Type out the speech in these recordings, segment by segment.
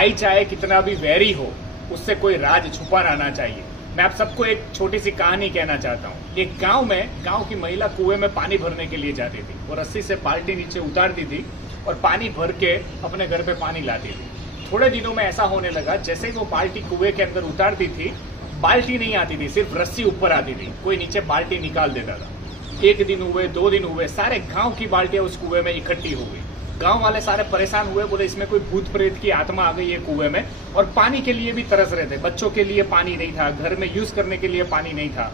भाई चाहे कितना भी वैरी हो, उससे कोई राज छुपा रहना चाहिए। मैं आप सबको एक छोटी सी कहानी कहना चाहता हूँ। एक गांव की महिला कुएं में पानी भरने के लिए जाती थी। वो रस्सी से बाल्टी नीचे उतारती थी और पानी भर के अपने घर पे पानी लाती थी। थोड़े दिनों में ऐसा होने लगा, जैसे ही वो बाल्टी कुएं के अंदर उतारती थी, बाल्टी नहीं आती थी, सिर्फ रस्सी ऊपर आती थी। कोई नीचे बाल्टी निकाल देता था। 1 दिन हुए, 2 दिन हुए, सारे गांव की बाल्टियां उस कुएं में इकट्ठी हो गई। गांव वाले सारे परेशान हुए, बोले इसमें कोई भूत प्रेत की आत्मा आ गई है कुएं में। और पानी के लिए भी तरस रहे थे। बच्चों के लिए पानी नहीं था, घर में यूज करने के लिए पानी नहीं था।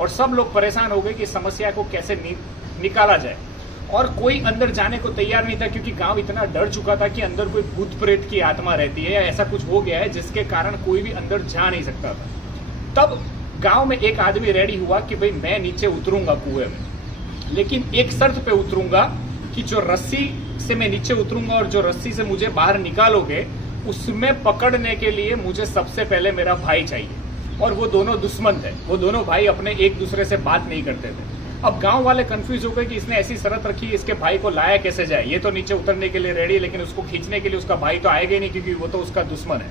और सब लोग परेशान हो गए कि समस्या को कैसे निकाला जाए। और कोई अंदर जाने को तैयार नहीं था, क्योंकि गांव इतना डर चुका था कि अंदर कोई भूत प्रेत की आत्मा रहती है या ऐसा कुछ हो गया है जिसके कारण कोई भी अंदर जा नहीं सकता था। तब गांव में एक आदमी रेडी हुआ कि भाई मैं नीचे उतरूंगा कुएं में, लेकिन एक शर्त पे उतरूंगा कि जो रस्सी से मैं नीचे उतरूंगा और जो रस्सी से मुझे बाहर निकालोगे, उसमें पकड़ने के लिए मुझे सबसे पहले मेरा भाई चाहिए। और वो दोनों दुश्मन थे, वो दोनों भाई अपने एक दूसरे से बात नहीं करते थे। अब गांव वाले कंफ्यूज हो गए कि इसने ऐसी शर्त रखी, इसके भाई को लाया कैसे जाए। ये तो नीचे उतरने के लिए रेडी है, लेकिन उसको खींचने के लिए उसका भाई तो आएगा ही नहीं, क्योंकि वो तो उसका दुश्मन है।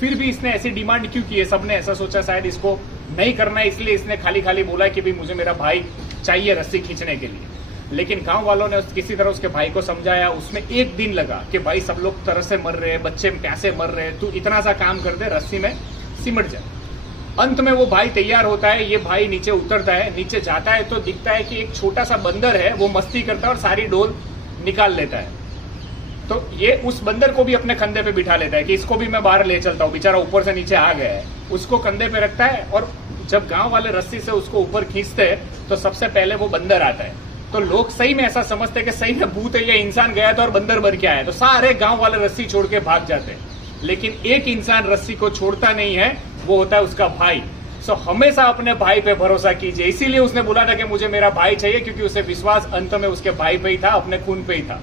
फिर भी इसने ऐसी डिमांड क्यों की है? सबने ऐसा सोचा शायद इसको नहीं करना है, इसलिए इसने खाली खाली बोला कि भाई मुझे मेरा भाई चाहिए रस्सी खींचने के लिए। लेकिन गांव वालों ने किसी तरह उसके भाई को समझाया। उसमें 1 दिन लगा कि भाई सब लोग तरस से मर रहे हैं, बच्चे प्यासे मर रहे हैं, तू इतना सा काम कर दे, रस्सी में सिमट जाए। अंत में वो भाई तैयार होता है, ये भाई नीचे उतरता है। नीचे जाता है तो दिखता है कि एक छोटा सा बंदर है, वो मस्ती करता है और सारी डोल निकाल लेता है। तो ये उस बंदर को भी अपने कंधे पे बिठा लेता है कि इसको भी मैं बाहर ले चलता हूँ, बेचारा ऊपर से नीचे आ गया है। उसको कंधे पे रखता है और जब गांव वाले रस्सी से उसको ऊपर खींचते हैं तो सबसे पहले वो बंदर आता है। तो लोग सही में ऐसा समझते हैं कि सही में भूत है, ये इंसान गया था और बंदर बन के आया, तो सारे गांव वाले रस्सी छोड़ के भाग जाते हैं। लेकिन एक इंसान रस्सी को छोड़ता नहीं है, वो होता है उसका भाई। सो हमेशा अपने भाई पे भरोसा कीजिए। इसीलिए उसने बोला था कि मुझे मेरा भाई चाहिए, क्योंकि उसे विश्वास अंत में उसके भाई पे ही था, अपने खून पे ही था।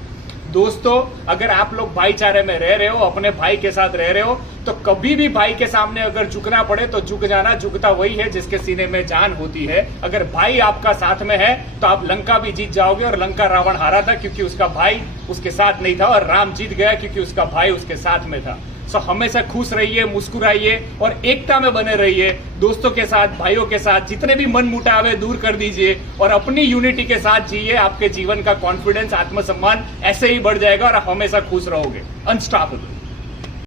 दोस्तों, अगर आप लोग भाईचारे में रह रहे हो, अपने भाई के साथ रह रहे हो, तो कभी भी भाई के सामने अगर झुकना पड़े तो झुक जाना। झुकता वही है जिसके सीने में जान होती है। अगर भाई आपका साथ में है तो आप लंका भी जीत जाओगे। और लंका रावण हारा था क्योंकि उसका भाई उसके साथ नहीं था, और राम जीत गया क्योंकि उसका भाई उसके साथ में था। सो हमेशा खुश रहिए, मुस्कुराइए और एकता में बने रहिए। दोस्तों के साथ, भाइयों के साथ जितने भी मन मुटाव है दूर कर दीजिए और अपनी यूनिटी के साथ जिए। आपके जीवन का कॉन्फिडेंस, आत्मसम्मान ऐसे ही बढ़ जाएगा और आप हमेशा खुश रहोगे। अनस्टॉपेबल।